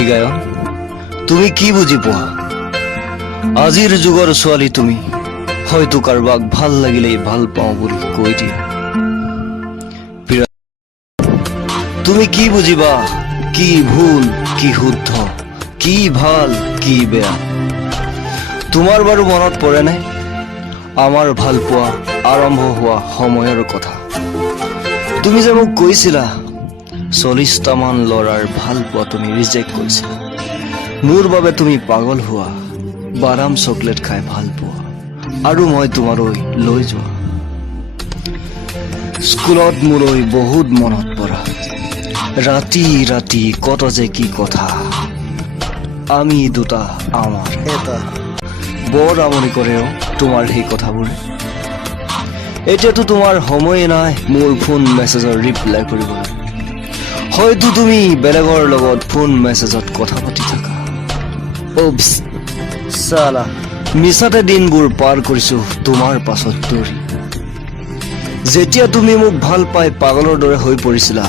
গায়ন তুমি কি বুজি পোৱা আজিৰ যুগৰ ছোৱালী তুমি হয়তো কাৰোবাক ভাল লাগিলেই ভাল পাওঁ বুলি কৈ দিয়া তুমি কি বুজিবা কি ভুল কি শুদ্ধ কি ভাল কি বেয়া তোমাৰ বাৰু মনত পৰে নে আমাৰ ভাল পোৱা আৰম্ভ হোৱা সময়ৰ কথা তুমি যে মোক কৈছিলা 40টা মান লৰাৰ ভাল পোৱা তুমি ৰিজেক্ট কৰিছিলা মোৰ বাবে তুমি পাগল হোৱা বাদাম চকলেট খাই ভাল পোৱা আৰু মই তোমালৈ লৈ যোৱা স্কুলত মোলৈ বহুত মনত পৰা ৰাতি ৰাতি কত যে কি কথা আমি দুটা আমাৰ এটা বৰ আমনি কৰে তোমাৰ সেই কথাবোৰে এতিয়াতো তোমাৰ সময় নাই মোৰ ফোন মেছেজৰ ৰিপ্লাই কৰিবলৈ হয়তো তুমি বেলেগৰ লগত ফোন মেছেজত কথা পাতি থাকা ওপস সালা মিছাতে দিনবোৰ পাৰ কৰিছো তোমাৰ পাছত দৌৰি যেতিয়া তুমি মোক ভাল পাই পাগলৰ দৰে হৈ পৰিছিলা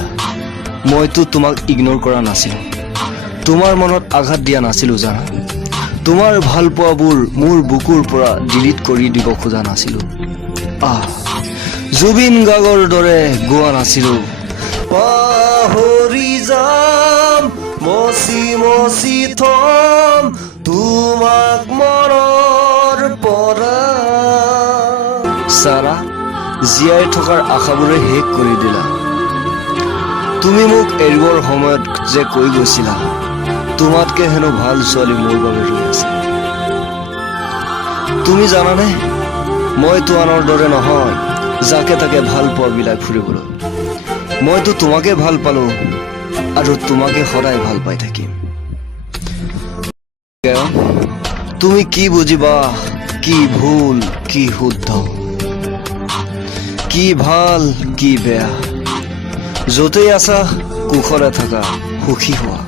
মইতো তোমাক ইগনোৰ কৰা নাছিলো তোমাৰ মনত আঘাত দিয়া নাছিলো জানা তোমাৰ ভাল পোৱাবোৰ মোৰ বুকুৰ পৰা ডিলিট কৰি দিব খোজা নাছিলো জুবিন গাৰ্গৰ দৰে গোৱা নাছিলো পাহৰি যাম মচি মচি থম তোমাক মনৰ পৰা সাৰা জীয়াই থকাৰ আশাবোৰে শেষ কৰি দিলা তুমি মোক এৰিবৰ সময়ত যে কৈ গৈছিলা তোমাতকে হেনো ভাল ছোৱালী মোৰ বাবে ৰৈ আছে তুমি জানানে মইতো আনৰ দৰে নহয় যাকে তাকে ভাল পোৱা বিলাক ফুৰিবলৈ মইতো তোমাকে ভাল পালো আৰু তোমাকে সদায় ভাল পাই থাকিম তুমি কি বুজিবা কি ভুল কি শুদ্ধ কি ভাল কি বেয়া য'তেই আছা কুশলে থাকা সুখী হোৱা